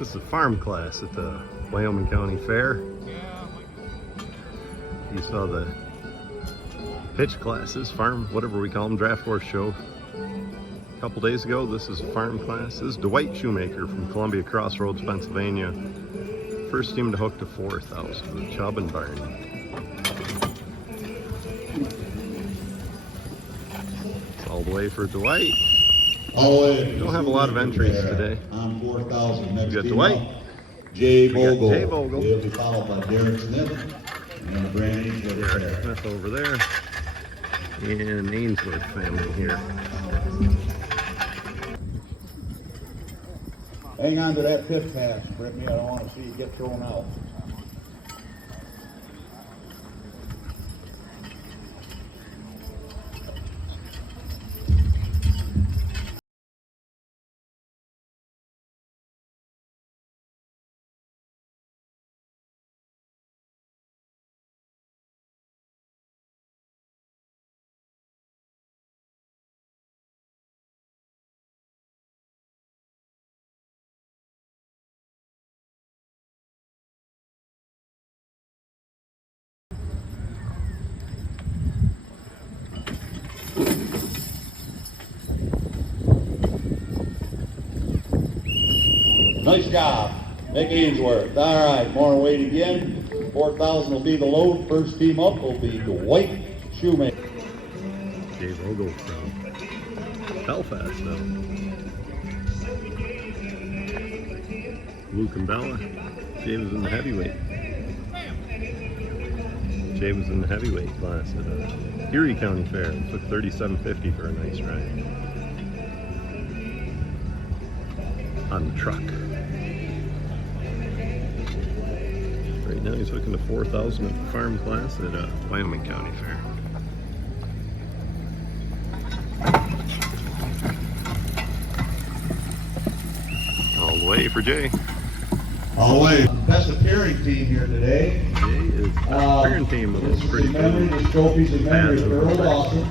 This is a farm class at the Whyoming County Fair. You saw the hitch classes, farm, whatever we call them, draft horse show a couple days ago. This is a farm class. This is Dwight Shoemaker from Columbia Crossroads, Pennsylvania. First team to hook to 4,000 with Chubb and Barney. It's all the way for Dwight. Don't have a lot of entries today. On 4,000. Next We got team Dwight. up, Jay Vogel. Jay Vogel. He'll be followed by Derek Smith and the brand new Derek Smith over there. And Ainsworth family here. Hang on to that pit pass, Brittany. I don't want to see you get thrown out. Nice job, Nick Ainsworth. All right, more weight again. 4,000 will be the load. First team up will be Dwight Shoemaker. Jay Vogel from Belfast now. Luke and Bella. Jay was in the heavyweight. Jay was in the heavyweight class at the Erie County Fair. It took $37.50 for a nice ride on the truck. Right now he's looking to 4,000 at the farm class at Whyoming County Fair. All the way for Jay. All the way. Best appearing team here today. Jay is the appearing team of this pretty memory, cool. this trophy's in memory of Earl Dawson.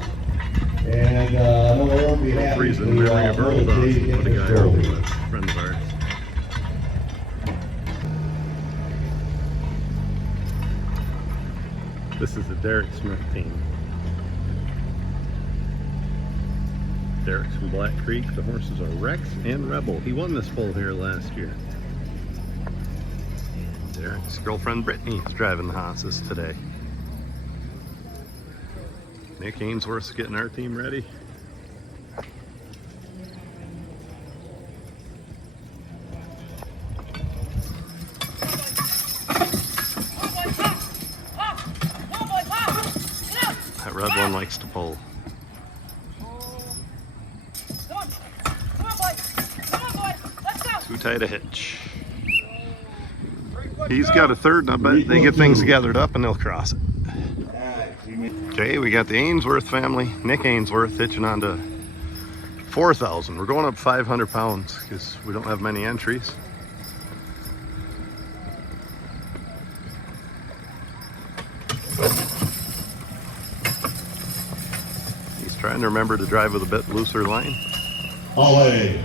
And I know Earl will be happy Reason in memory of Earl Dawson. What a guy Earl was, a friend of ours. This is the Derek Smith team. Derek's from Black Creek. The horses are Rex and Rebel. He won this bull here last year. And Derek's girlfriend Brittany is driving the horses today. Nick Ainsworth's getting our team ready. That red one likes to pull. Too tight a hitch. He's got a third, and I bet they get things gathered up and they'll cross it. Okay, we got the Ainsworth family. Nick Ainsworth hitching on to 4,000. We're going up 500 pounds because we don't have many entries. He's trying to remember to drive with a bit looser line. Ollie.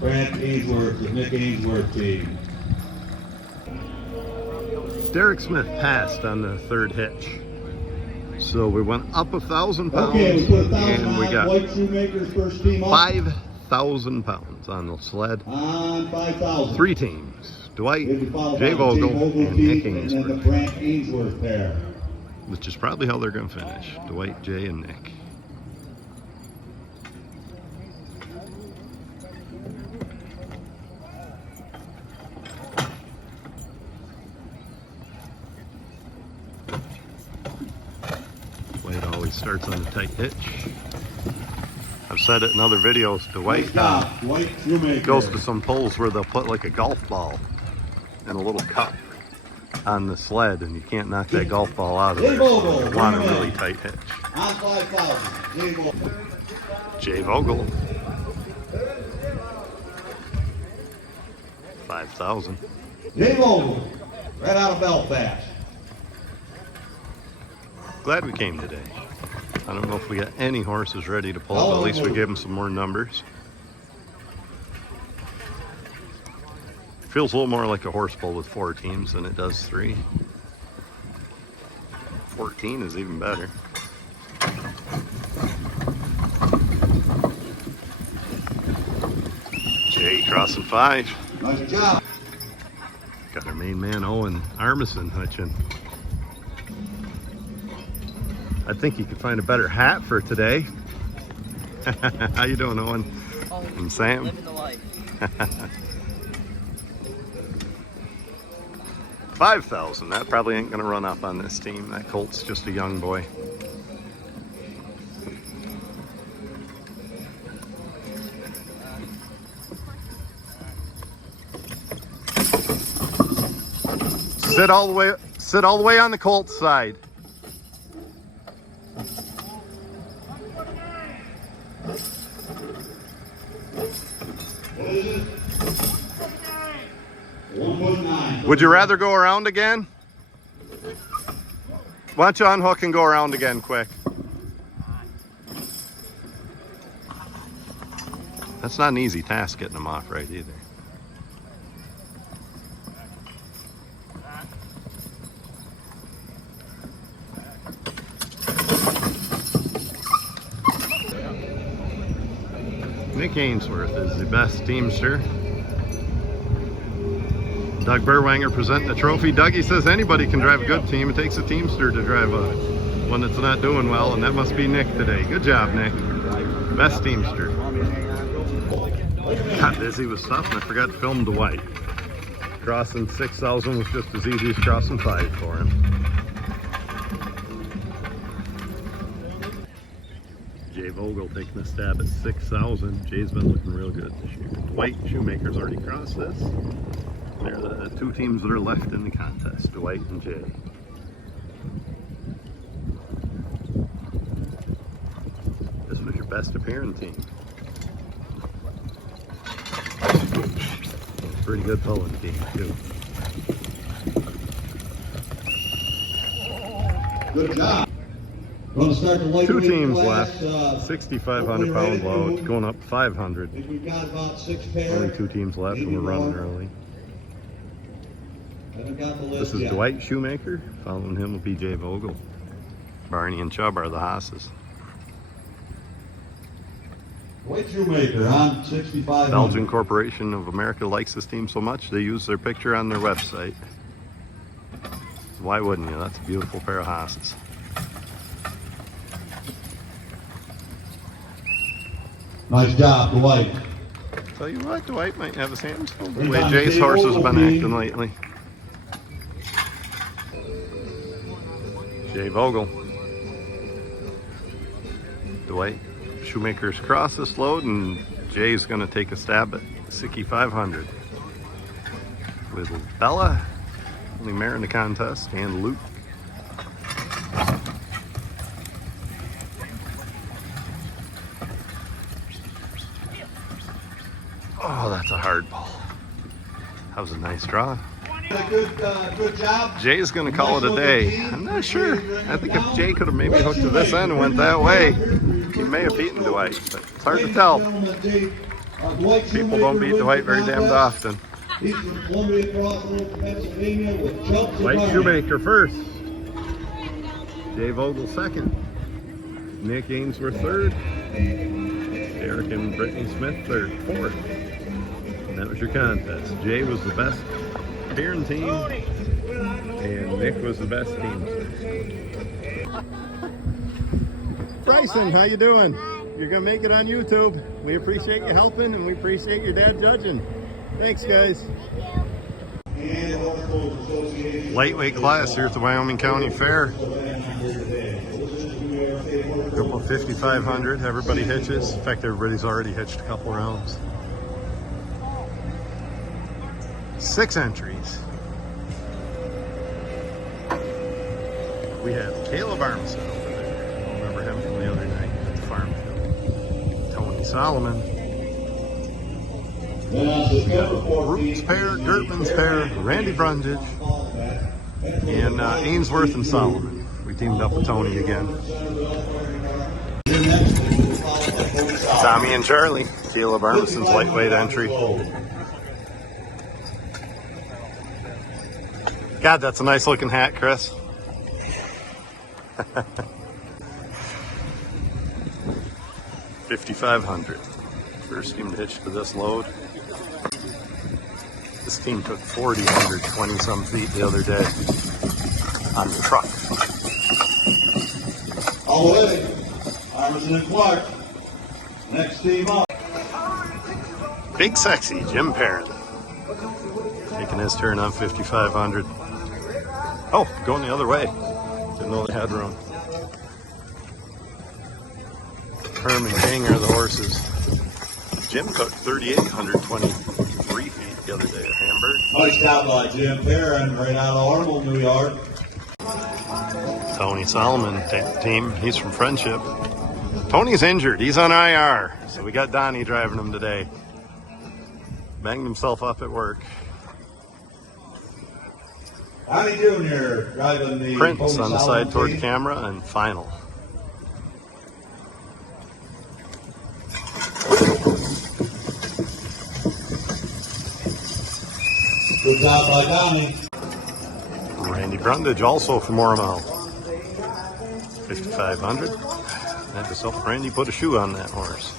Grant Ainsworth, the Nick Ainsworth team. Derek Smith passed on the third hitch. So we went up 1,000 pounds, Okay, we put 1,000 and we on got Dwight Shoemaker's first team up. 5,000 pounds on the sled. On 5,000. Three teams: Dwight, It'll be followed Jay by the Vogel, Jay Vogel and team, Nick and then the Ainsworth. Grant Ainsworth pair. Which is probably how they're going to finish. Dwight, Jay, and Nick. Dwight always starts on the tight hitch. I've said it in other videos. Dwight Dwight Shoemaker. goes to some poles where they'll put like a golf ball in a little cup on the sled, and you can't knock that golf ball out of there. So you want a really tight hitch. On 5,000. Jay Vogel. Jay Vogel. 5,000. Jay Vogel. Right out of Belfast. Glad we came today. I don't know if we got any horses ready to pull, but at least we gave them some more numbers. Feels a little more like a horse pull with 4 teams than it does 3. 14 is even better. Jay crossing 5. Nice job. Got our main man Owen Armisen hitching. I think you could find a better hat for today. How you doing, Owen? Oh, And Sam? living the life. 5,000. That probably ain't gonna run up on this team. That colt's just a young boy. Sit all the way on the colt side. What is it? 1.9. Would you rather go around again? Why don't you unhook and go around again quick? That's not an easy task getting them off right either. Nick Ainsworth is the best teamster. Doug Burwanger presenting the trophy. Dougie says anybody can drive a good team. It takes a teamster to drive one that's not doing well, and that must be Nick today. Good job, Nick. Best teamster. Got busy with stuff, and I forgot to film Dwight. Crossing 6,000 was just as easy as crossing 5 for him. Jay Vogel taking a stab at 6,000. Jay's been looking real good this year. Dwight Shoemaker's already crossed this. They're the 2 teams that are left in the contest, Dwight and Jay. This was your best appearing team. Pretty good pulling team too. Good job. Going to start the lightweight 2 teams class, left. 6,500 pound load, going up 500. I think we've got about 6 pairs. Only 2 teams left, and we're running early. Haven't got the list This is yet. Dwight Shoemaker. Following him will be Jay Vogel. Barney and Chubb are the hosses. Dwight Shoemaker on 65. Belgian Corporation of America likes this team so much they use their picture on their website. Why wouldn't you? That's a beautiful pair of hosses. Nice job, Dwight. Tell you what, Dwight might have his hands full. The way Jay's horses have been acting lately. Jay Vogel. Dwight Shoemaker's cross this load, and Jay's going to take a stab at Sicky 500 with Bella, only mare in the contest, and Luke. Oh, that's a hard ball. That was a nice draw. Good job. Jay's going to call it a day. I'm not sure. I think if Jay could have maybe hooked to this end and went that way, he may have beaten Dwight, but it's hard to tell. People don't beat Dwight very damned often. Dwight Shoemaker first. Jay Vogel second. Nick Ainsworth third. Eric and Brittany Smith third, fourth. And that was your contest. Jay was the best appearing team, and Nick was the best team. Bryson, how you doing? You're gonna make it on YouTube. We appreciate you helping, and we appreciate your dad judging. Thanks, guys. Lightweight class here at the Whyoming County Fair. Group of 5,500. Everybody hitches. In fact, everybody's already hitched a couple rounds. 6 entries. We have Caleb Armisen over there. I remember him from the other night at the farm field. Tony Solomon. Roots pair, Gertman's pair, Randy Brundage, and Ainsworth and Solomon. We teamed up with Tony again. Tommy and Charlie, Caleb Armisen's lightweight entry. God, that's a nice looking hat, Chris. $5,500. First team to hitch to this load. This team took 4,120 some feet the other day on the truck. All the way. Iverson and Clark. Next team up. Big Sexy Jim Perrin taking his turn on 5,500. Oh, going the other way. Didn't know they had room. Herm and King are the horses. Jim took 3,823 feet the other day at Hamburg. Nice job by Jim Perrin, right out of Arnold, New York. Tony Solomon team, he's from Friendship. Tony's injured, he's on IR, so we got Donnie driving him today. Banged himself up at work. Donnie Jr. driving the Prince on the side toward team. camera and final. Good job by Donnie. Randy Brundage also from Ormel. 5,500. Had to help Randy put a shoe on that horse.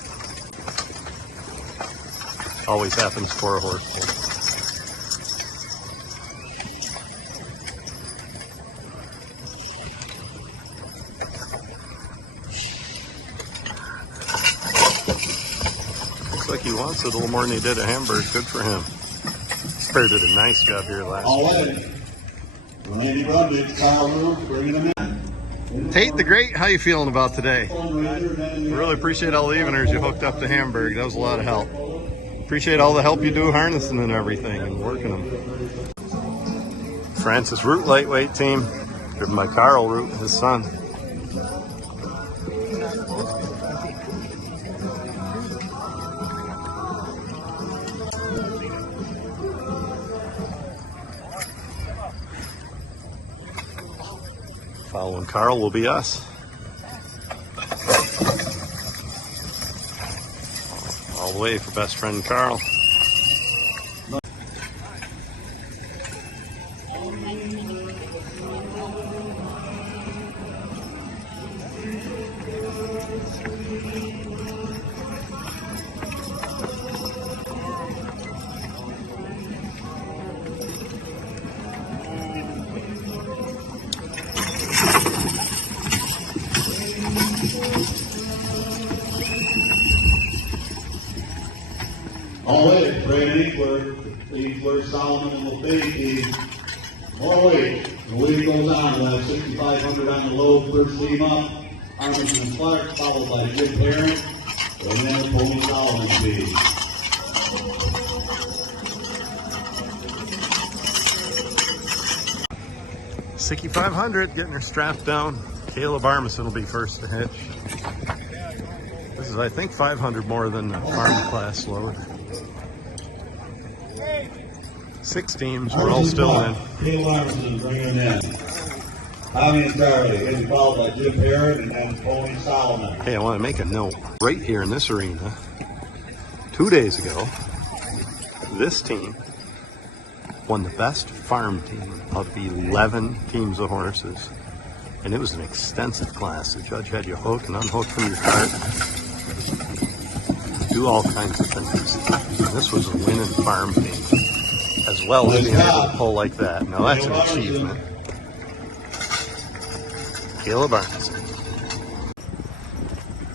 Always happens for a horse pull. Looks like he wants it a little more than he did at Hamburg. Good for him. Spare did a nice job here last week. Randy Brundage, Kyle Roof, bringing him in. Tate the Great, how you feeling about today? We really appreciate all the eveners you hooked up to Hamburg. That was a lot of help. Appreciate all the help you do harnessing and everything and working them. Francis Root lightweight team, driven by Carl Root, his son. Following Carl will be us. All the way for best friend Carl. All weight, Brandon Eagler, Solomon, and the big team. More weight. The weight goes on. We'll have 6,500 on the load. First team up. Iverson and Clark, followed by Jim Perrin. And then Tony Solomon team. $6,500 getting her strapped down. Caleb Armisen will be first to hitch. This is, I think, 500 more than the farm class load. 6 teams, we're all still in. Caleb Armisen bringing him in. Tommy and Charlie, getting followed by Jim Perrin and then Tony Solomon. Hey, I want to make a note. Right here in this arena, 2 days ago, this team won the best farm team of 11 teams of horses. And it was an extensive class. The judge had you hook and unhook from your cart. Do all kinds of things. And this was a winning farm team, as well as being able to pull like that. Now that's an achievement. Caleb Armisen.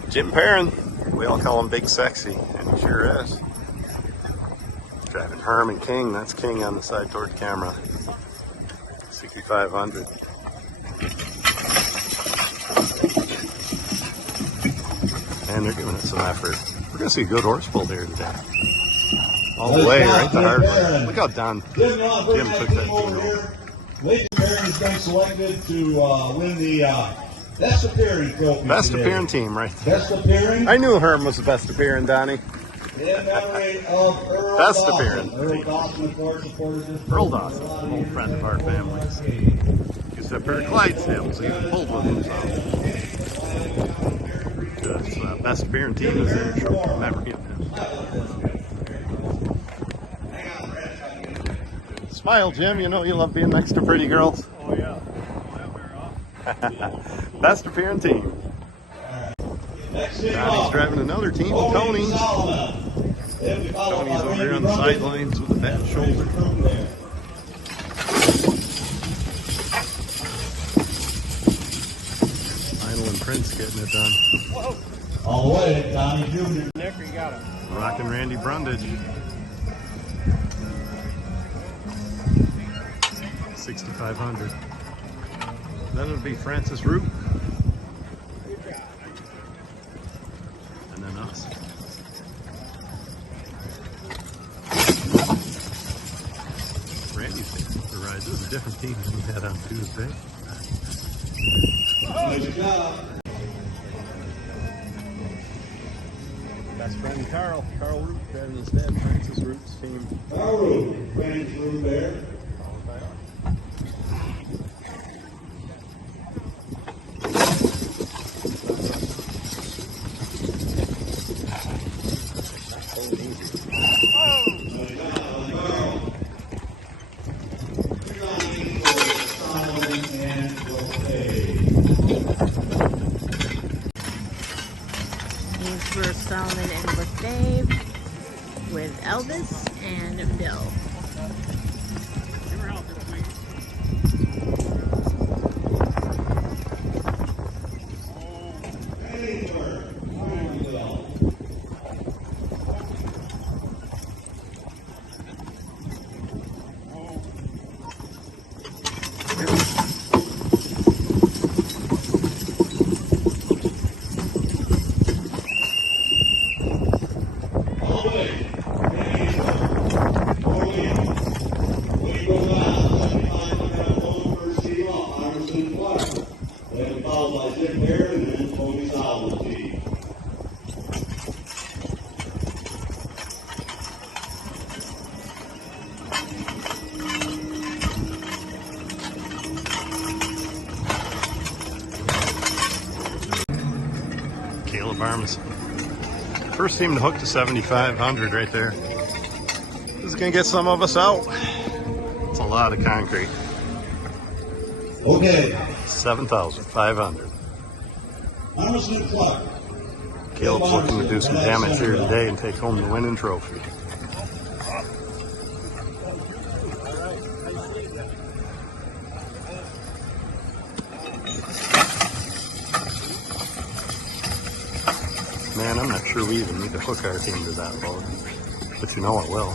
Jim Perrin, we all call him Big Sexy, and he sure is. Driving Herm and King, that's King on the side toward camera. 6,500. And they're giving it some effort. We're going to see a good horse pull here today. All the way, right to hard way. Look how Jim took that 2-0. Jim Perrin's been selected to win the Best Appearing Trophy. Best appearing team, right there. Best Appearing. I knew Herm was the best appearing, Donnie. In memory of Earl Best Dawson. appearing. Earl Dawson, of course, supported this. Earl Dawson, an old friend of our family's. Used to have a pair of Clydesdales, he even pulled with him, so. Best appearing team is in short memory of him. It's Smile, Jim. You know you love being next to pretty girls. Oh, yeah. Best appearing team. Donnie's driving another team, Tony. Tony's over here on the sidelines with a bad shoulder. Lionel and Prince getting it done. All the way, Donnie Jr. Nick, you got it. Rockin' Randy Brundage. 6,500. Then it'll be Francis Root. And then us. Randy's taking the ride. This is a different team than we had on Tuesday. Nice job. Best friend Carl Root driving his dad, Francis Root's team. Carl Root, Francis Root there. For Solomon and with Dave, with Elvis and Bill. First team to hook to 7,500 right there. This is gonna get some of us out. It's a lot of concrete. Okay. 7,500. Emerson Clark. Caleb's looking to do some damage here today and take home the winning trophy. Man, I'm not sure we even need to hook our team to that boat, but you know it will.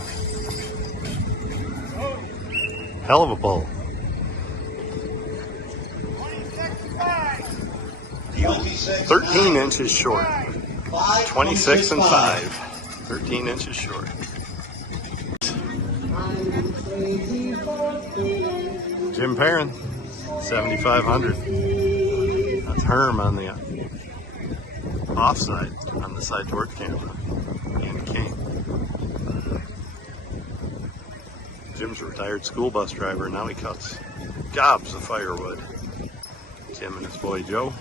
Hell of a boat. 13 inches short. 26 and 5. 13 inches short. Jim Perrin, 7,500. That's Herm on the offside, on the side towards camera. And King. Jim's a retired school bus driver. Now he cuts gobs of firewood. Jim and his boy Joe.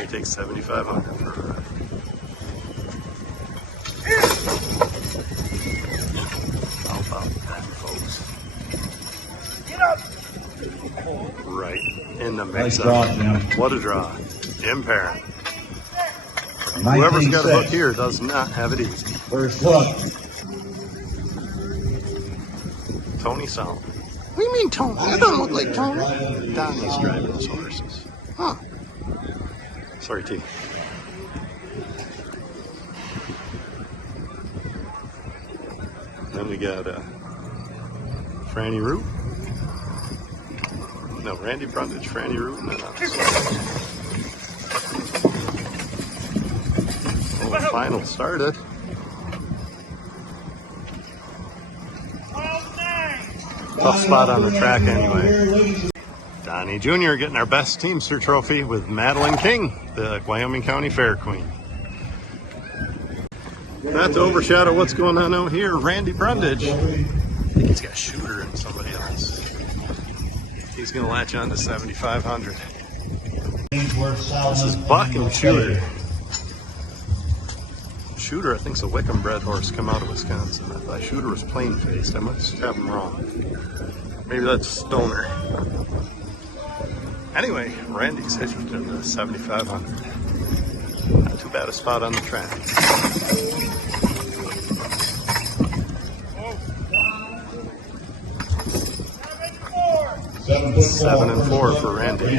He takes 7,500 for a ride. How about that, folks? Get up! Right in the mix. Nice draw, Jim. What a draw. Jim Perrin. Whoever's got a hook here does not have it easy. First hook. Tony Solomon. What do you mean, Tony? That doesn't look like Tony. Donnie's driving those horses. Huh. Sorry, T. Then we got Franny Root. No, Randy Brundage, Franny Root, and then us. Oh, the final started. Tough spot on the track anyway. Donnie Jr. getting our best Teamster trophy with Madeline King, the Whyoming County Fair Queen. Not to overshadow what's going on out here, Randy Brundage. I think he's got a shooter in somebody else. He's going to latch on to 7,500. This is Buck and Shooter. Shooter, I think, is a Wickham bred horse, come out of Wisconsin. I thought Shooter was plain faced. I must have him wrong. Maybe that's Stoner. Anyway, Randy's hitched in the 7,500. Not too bad a spot on the track. 7 and 4 for Randy.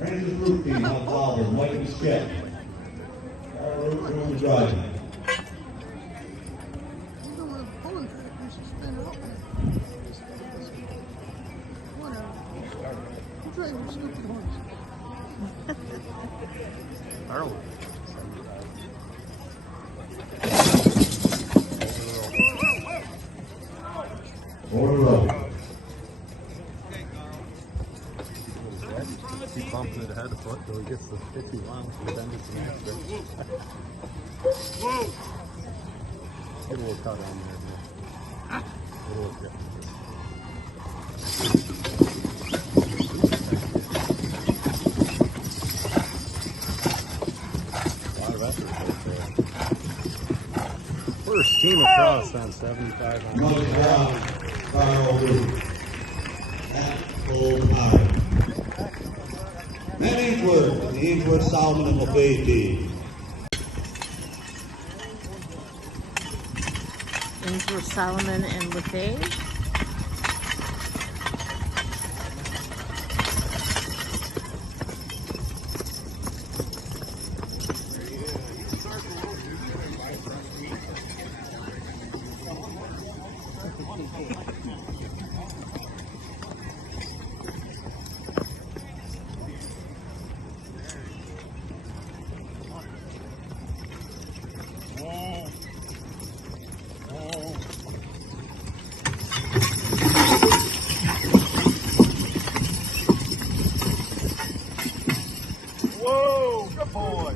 Randy's root team out following Mike and Skip. Our root room driving. Over the road. He bumped it ahead a foot till he gets the 51, but then it's an extra. It will cut on there. It will get. A lot of effort right there. First team across on 75 on Another crowd. Carl Root. At Gold High. Matt Ainsworth, the Ainsworth, Solomon, and LaFay team. Ainsworth, Solomon, and LaFay. Whoa, good boy.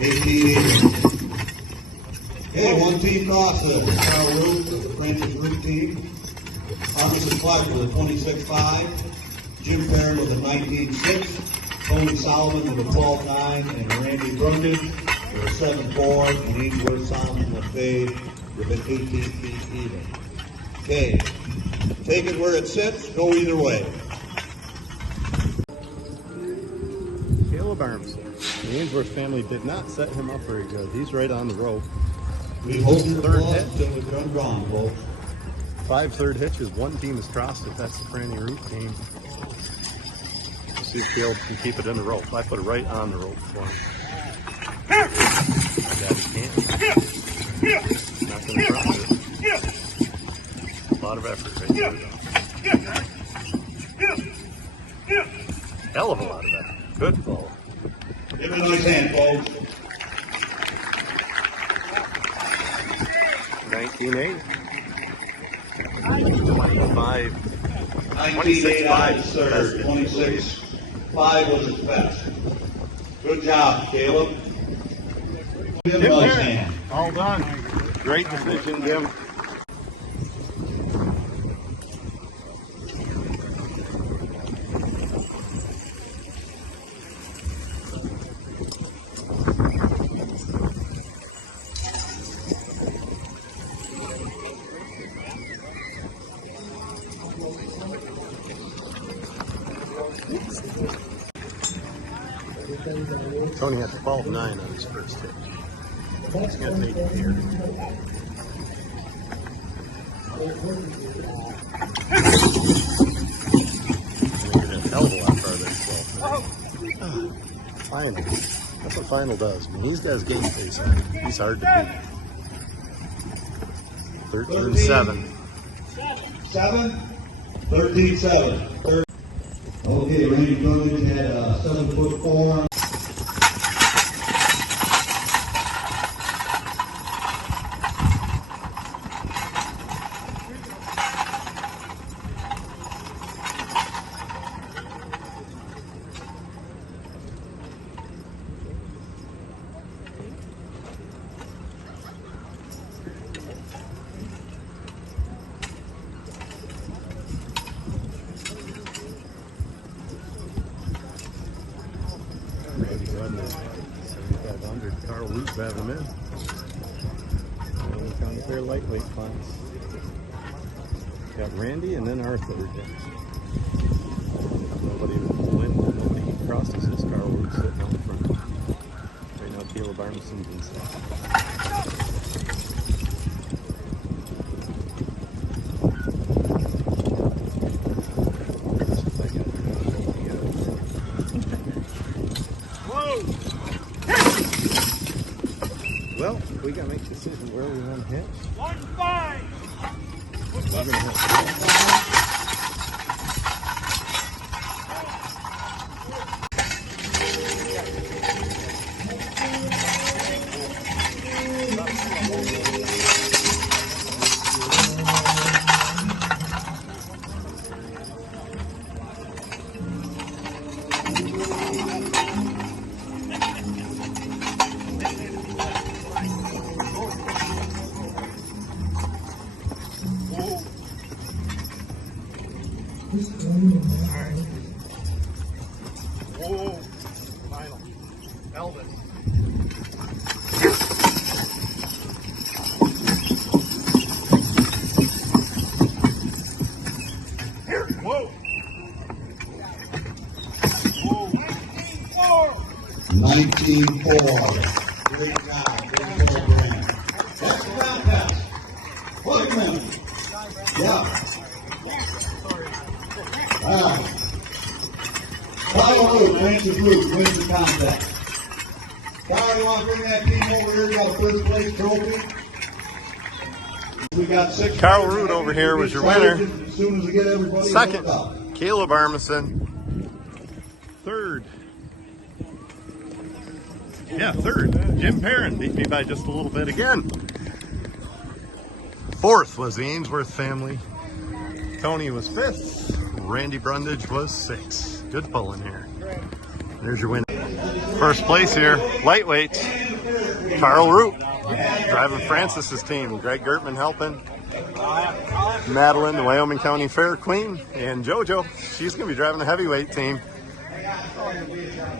88. Okay, one team crosses. Carl Root of the Francis Root team. Augustus Clark with a 26.5. Jim Farron with a 19.6. Tony Solomon with a 12.9. And Randy Brundage with a 7.4. And Ainsworth, Solomon, and LaFay with an 18 feet even. Okay, take it where it sits. Go either way. Caleb Armstrong. The Ainsworth family did not set him up very good. He's right on the rope. We hold your Third applause hit. until we turn wrong, folks. 5 third hitches. One team has crossed it. That's the Franny Root team. Let's see if Caleb can keep it in the rope. I put it right on the rope for him. Yeah, he can't. Not going to cross it. A lot of effort right there. Hell of a lot of effort. Good ball. Give it a nice hand, folks. 19.8. 25. 19.8 out of third. 26.5 was his best. Good job, Caleb. Give him a nice hand. All done. Great decision, Jim. Tony had 12.9 on his first hit. He's got 8 here. He did a hell of a lot farther than 12. Final. That's what final does. When these guys game face on, he's hard to beat. 13.7. 7? 13.7. Okay, Randy Brundage had 7'4". 7,500. Carl Root having him in. Whyoming County Fair lightweight class. Got Randy and then Arthur. Nobody crosses this. Carl Root sitting out front. Right now, Caleb Armison's inside. Well, we gotta make a decision where we want to hit. 1-5. We're gonna hit. Whoa. Final. Elvis. Here. Whoa. Whoa. 19-4. Great job. Great program. That's the round pass. What a minute. Yeah. Kyle Root, Francis Root, wins the contest. Kyle, you want to bring that team over here? You got a first place trophy. We got 6. Carl Root over here was your winner. As soon as we get everybody Second, hooked up. Caleb Armisen. Third. Yeah, third. Jim Perrin beat me by just a little bit again. Fourth was the Ainsworth family. Tony was fifth. Randy Brundage was sixth. Good pulling here. There's your winner. First place here, lightweights. Carl Root driving Francis's team. Greg Gertman helping. Madeline, the Whyoming County Fair queen, and JoJo. She's going to be driving the heavyweight team.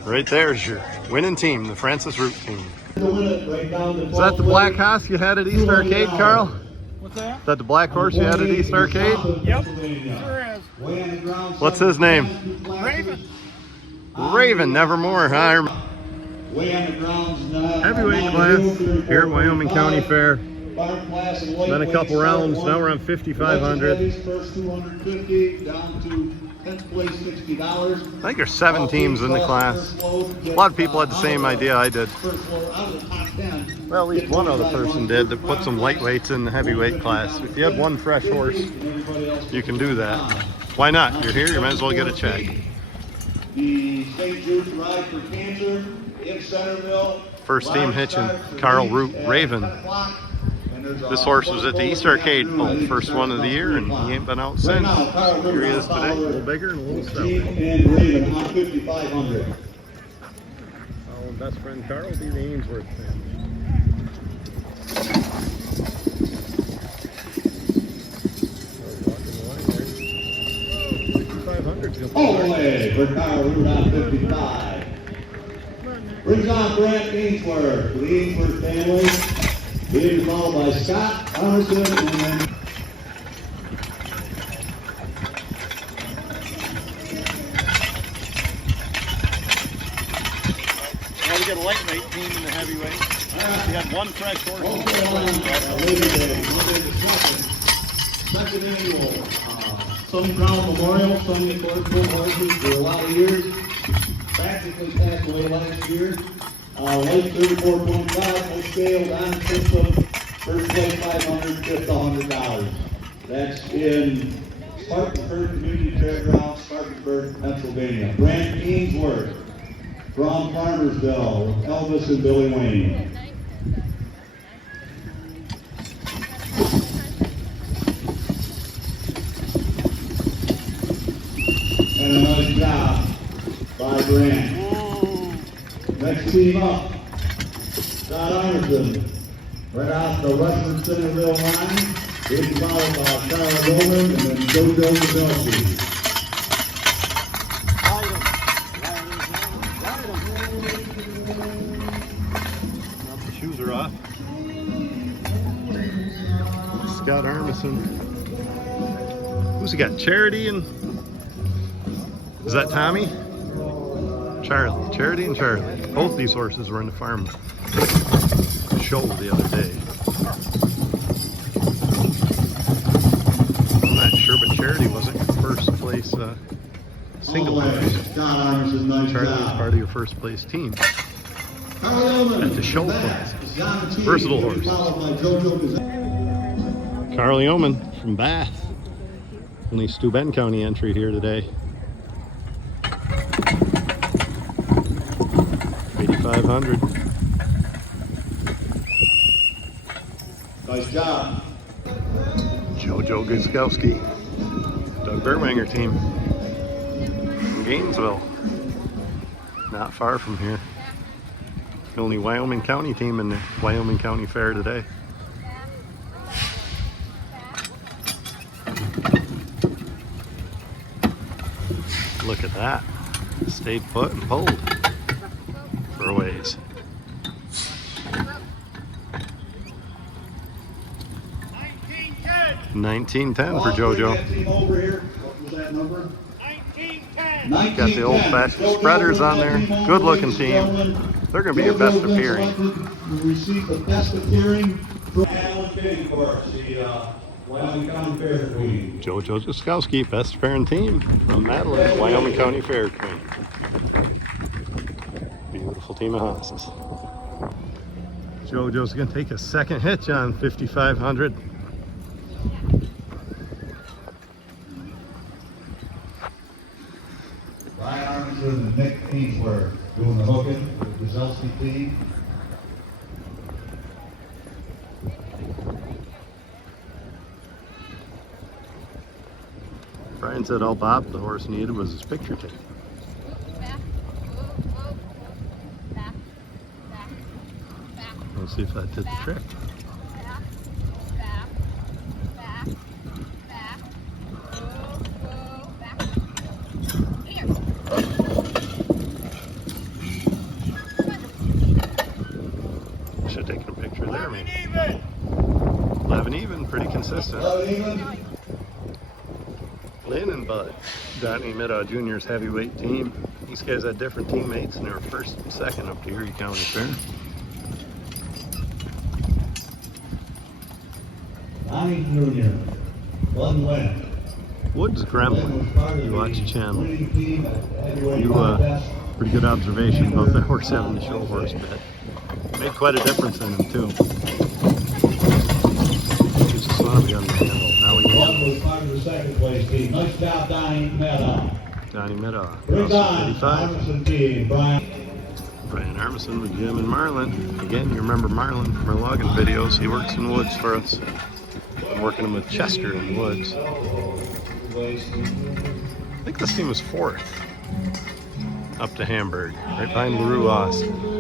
Right there's your winning team, the Francis Root team. Is that the black horse you had at East Arcade, Carl? What's that? Is that the black horse you had at East Arcade? Yep. Sure is. What's his name? Raven. Raven, Nevermore. Huh? Heavyweight class here at Whyoming County Fair. Been a couple rounds. Now we're on 5,500. First 250 down to 10th place $60. I think there's 7 teams in the class. A lot of people had the same idea I did. Well, at least one other person did that put some lightweights in the heavyweight class. If you had one fresh horse, you can do that. Why not? You're here, you might as well get a check. The St. Jude's Ride for Cancer in Centerville. First team hitching, Carl Root, Raven. This horse was at the East Arcade pull, first one of the year, and he ain't been out since. Here he is today, a little bigger and a little stouter. And Raven on 5,500. Our best friend Carl will be the Ainsworth family. Ole for Kyle Root on 55. Brings on Brent Ainsworth for the Ainsworth family. Being followed by Scott Armisen and then Well, we got a lightweight team in the heavyweight. We had one fresh horse. Second annual Sun Crown Memorial, Sunday Collectible horses for a lot of years. Practically passed away last year. Weight 34.5, full scale, down system. First place 500, fifth $100. That's in Spartanburg Community Fairgrounds, Spartanburg, Pennsylvania. Brent Ainsworth from Farmersville with Elvis and Billy Wayne. And a nice job by Brent. Next team up, Scott Armisen, right off the Western Centerville line. Being followed by Tyler Bowman and then JoJo Pavelski. Scott Armisen. Who's he got? Charity and... Is that Tommy? Charlie. Charity and Charlie. Both these horses were in the farm show the other day. I'm not sure, but Charity wasn't your first place single horse. Scott Armisen, nice Charlie was job. part of your first place team Whyoming at the show classes. Versatile horse. Carl Yeoman from Bath. Only Steuben County entry here today. 8,500. Nice job. Jojo Guzkowski. Doug Berwanger team. From Gainesville. Not far from here. The only Whyoming County team in the Whyoming County Fair today. Look at that. Stayed put and pulled for a ways. $19.10 for JoJo. Over here. What was that number? Got the old-fashioned spreaders on there. Good looking team. They're going to be your best appearing. Receive the best appearing from Alan King, of course, the Whyoming County Fair Queen. JoJo Guzkowski, best appearing team from Madeline, the Whyoming County Fair Queen. Beautiful team of horses. JoJo's going to take a second hitch on 5,500. Ryan Armisen and Nick Ainsworth doing the hooking with the Guzkowski team. Brian said all Bob the horse needed was his picture tape. We'll see if that did the trick. Should have taken a picture there, maybe. 11 even, pretty consistent. Lynn and Bud, Donnie Middaugh Jr.'s heavyweight team. These guys had different teammates and they were first and second up to Erie County Fair. Donnie Jr. One win. Woods Gremlin, you watch the channel. Pretty good observation about the horse having the show horse bet. Made quite a difference in him too. Just a son of a gun to handle. Now we One was part of the second place team. Nice job, Donnie Middaugh. Donnie Middaugh. Good time, 55. Armisen team. Brian Armisen with Jim and Marlin. Again, you remember Marlin from our logging videos. He works in woods for us. Been working him with Chester in the woods. I think this team was fourth up to Hamburg, right behind LaRue Austin.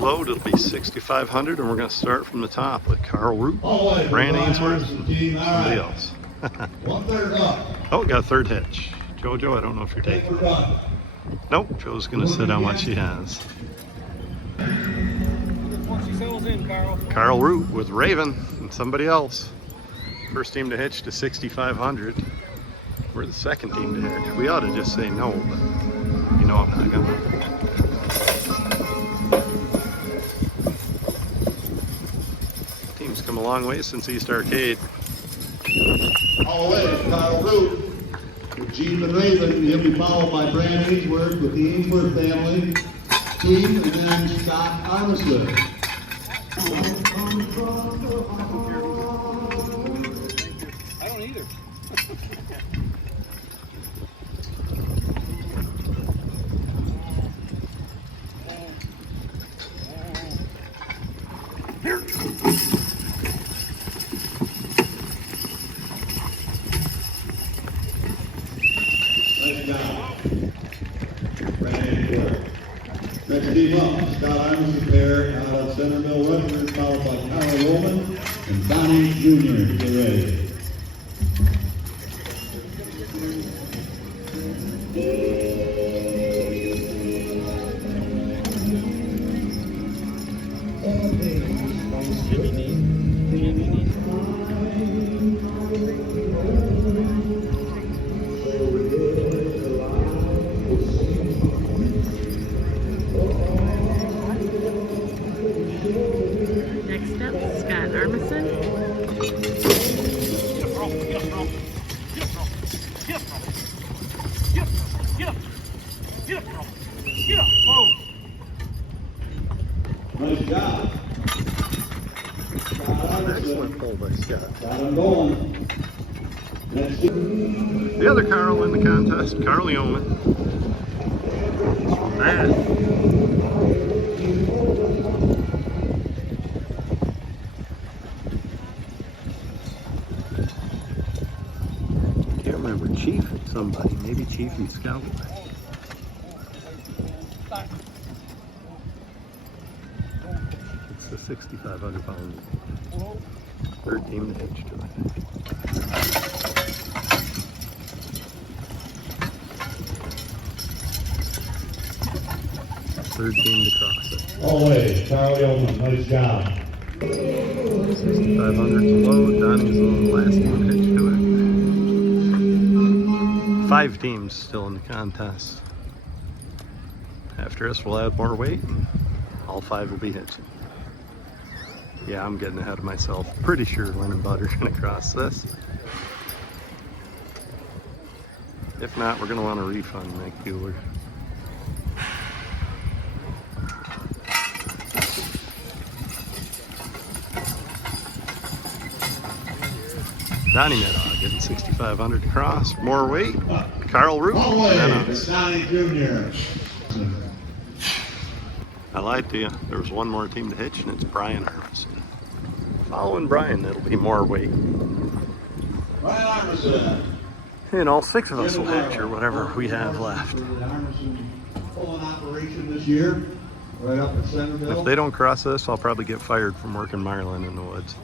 Load, it'll be 6,500, and we're going to start from the top with Carl Root, Fran Ainsworth, and somebody else. 1/3 up. Oh, got a third hitch. JoJo, I don't know if you're taking it. Nope, Joe's going to sit on what she has. Carl Root with Raven and somebody else. First team to hitch to 6,500. We're the second team to hitch. We ought to just say no, but you know I'm not going to. Come a long way since East Arcade. All the way, Carl Root with Gene and Raven. He'll be followed by Fran Ainsworth with the Ainsworth family team, and then Scott Armisen. I don't either. team up, Scott Armstrong pair out of Centerville, Rutgers, followed by Kyle Roman and Donnie Jr. Get ready. Next up, Scott Armisen. Nice job. Excellent pull by Scott. Got him going. Next. The other Carl in the contest, Carl Yeoman. Man. Can't remember, Chief and somebody, maybe Chief and Scout. It's the 6,500 pound third team to hitch to it. Third team to cross it. All the way, Charlie Yeoman, nice job. 6,500 to load. Donnie's on the last one hitch to it. 5 teams still in the contest. After us, we'll add more weight, and all 5 will be hitching. Yeah, I'm getting ahead of myself. Pretty sure Lynn and Bud are going to cross this. If not, we're going to want a refund, Mike Bueller. Donnie Meadow getting 6,500 to cross. More weight. Carl Root. All the way, it's Donnie Jr. I lied to you. There was one more team to hitch, and it's Brian Armisen. Following Brian, it'll be more weight. Brian Armisen. And all 6 of us will hitch, or whatever we have left. Armisen full in operation this year, right up at Centerville. If they don't cross this, I'll probably get fired from working Marlin in the woods.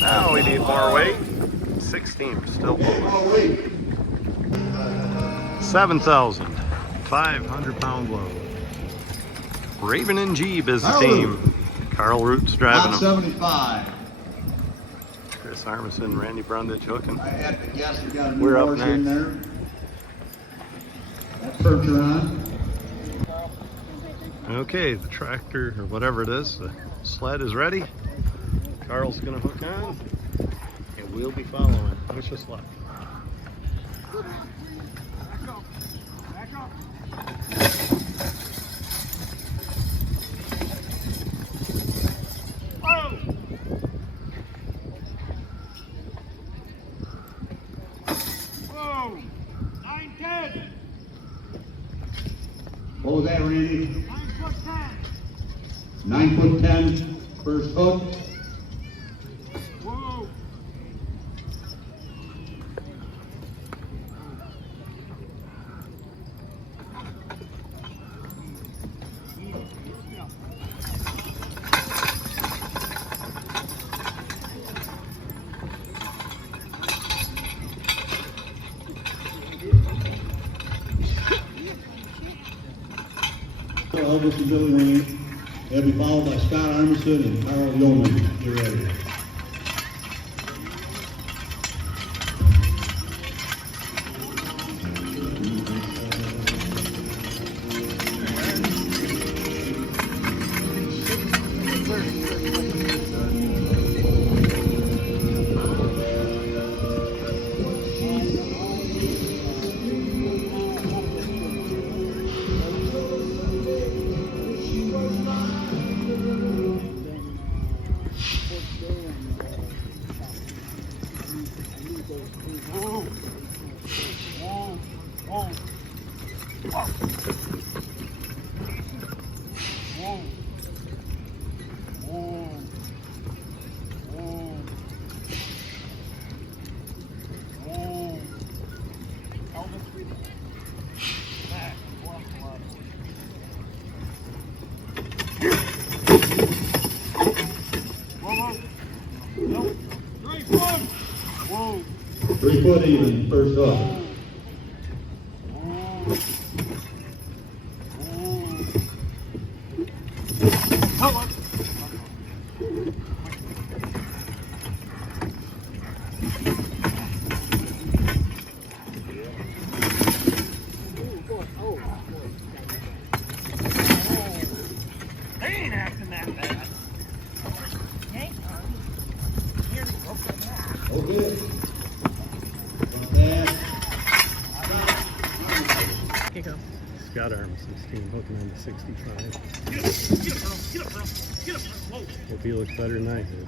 Now we need more weight. 6 teams still pulling. 7,500 pound load. Raven and Jeeb is the team. Carl Root's driving them. 75. Chris Armisen, Randy Brundage hooking. I had to guess we got a new We're up horse in next. there. That Percheron. Okay, the tractor or whatever it is, the sled is ready. Carl's gonna hook on, and we'll be following. Wish us luck. Whoa! 910! What was that, Randy? 9'10". 9'10", first hook. Whoa! Elvis and Billy Wayne. They'll be followed by Scott Armisen and Carl Yeoman. Get ready. foot even, first hook. They ain't acting that bad. Okay. Not bad. Here you go. Scott Armison's team hooking on to 65. Get up, bro. Get up, bro. Get up, bro. Whoa. Hope he looks better than I did.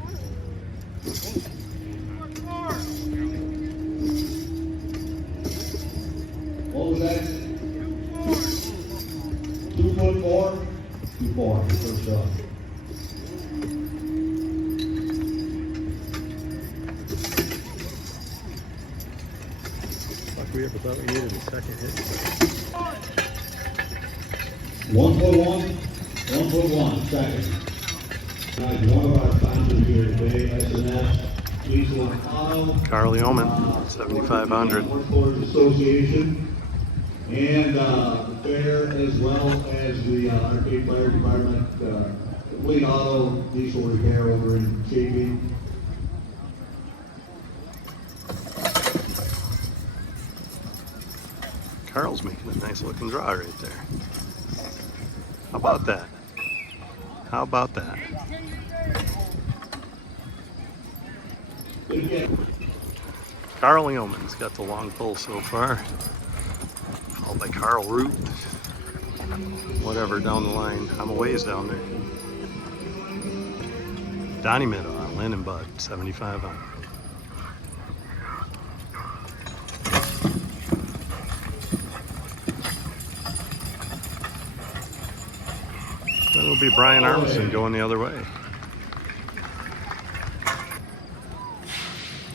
What was that? 2 foot 4? 2-4, first hook. Fuck, we ever thought we needed a second hit. 1 foot 1, 1 foot 1, second. Guys, one of our sponsors here today, S&S, Diesel Auto. Carl Whyoming, 7,500. Motorsports Association, and the fair, as well as the Arcade Fire Department, Fleet Auto Diesel Repair over in Shaping. Carl's making a nice looking draw right there. How about that? How about that? Carl Whyoming's got the long pull so far. All by Carl Root. Whatever down the line. I'm a ways down there. Donnie Middaugh, Lynn and Bud, 7,500. Then it'll be Brian Armisen going the other way.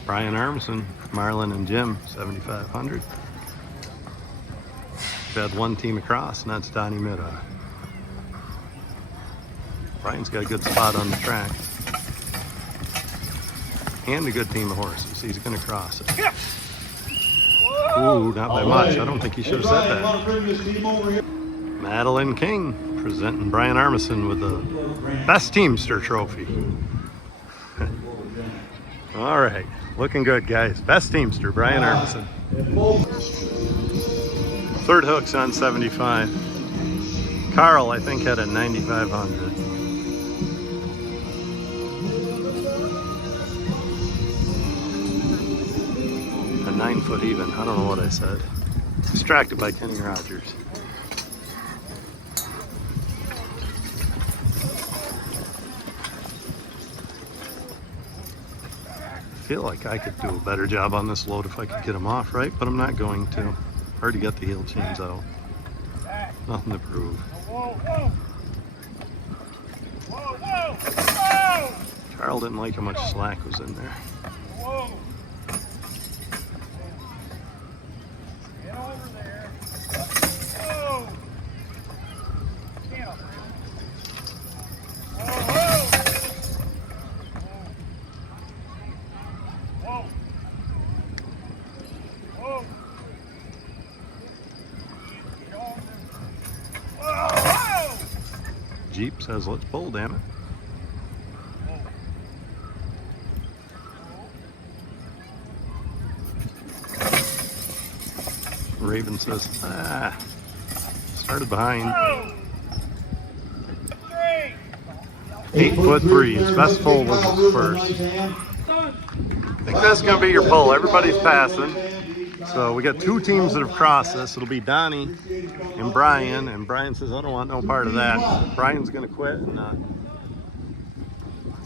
Brian Armisen, Marlon and Jim, 7,500. We've had one team across, and that's Donnie Middaugh. Brian's got a good spot on the track. And a good team of horses. He's going to cross it. Ooh, not by much. I don't think he should have said that. Want to bring this team over here? Madeline King presenting Brian Armisen with the Best Teamster Trophy. All right, looking good, guys. Best Teamster, Brian Armisen. Third hook's on 75. Carl, I think, had a 9,500. A 9 foot even. I don't know what I said. Distracted by Kenny Rogers. I feel like I could do a better job on this load if I could get them off right, but I'm not going to. Already got the heel chains out. Nothing to prove. Whoa, whoa. Whoa, whoa. Whoa. Carl didn't like how much slack was in there. Whoa. Get over there. Whoa. Get up. Whoa, whoa. Whoa. Whoa. Get over. Whoa. Jeep says, let's pull, damn it. Raven says, started behind. 8 foot 3. His best pull was his first. I think that's going to be your pull. Everybody's passing. So we got 2 teams that have crossed this. It'll be Donnie and Brian. And Brian says, I don't want no part of that. Brian's going to quit. And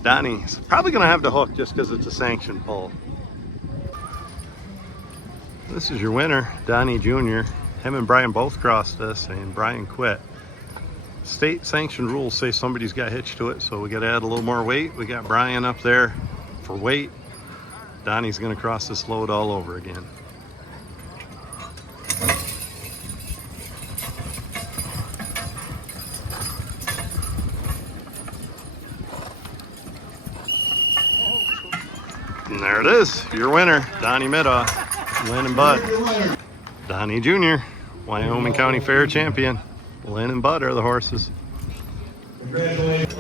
Donnie's probably going to have to hook just because it's a sanctioned pull. This is your winner, Donnie Jr. Him and Brian both crossed this, and Brian quit. State sanctioned rules say somebody's got hitched to it, so we got to add a little more weight. We got Brian up there for weight. Donnie's going to cross this load all over again. And there it is, your winner, Donnie Middaugh. Lynn and Bud. Donnie Jr., Whyoming County Fair champion. Lynn and Bud are the horses. Congratulations.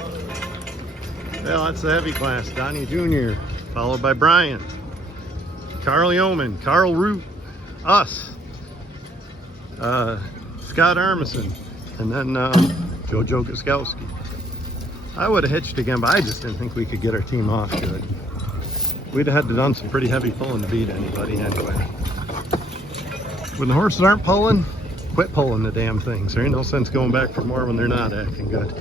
Well, that's the heavy class. Donnie Jr., followed by Brian, Carl Yeoman, Carl Root, us, Scott Armisen, and then JoJo Guskowski. I would have hitched again, but I just didn't think we could get our team off good. We'd have had to done some pretty heavy pulling to beat anybody anyway. When the horses aren't pulling, quit pulling the damn things. There ain't no sense going back for more when they're not acting good.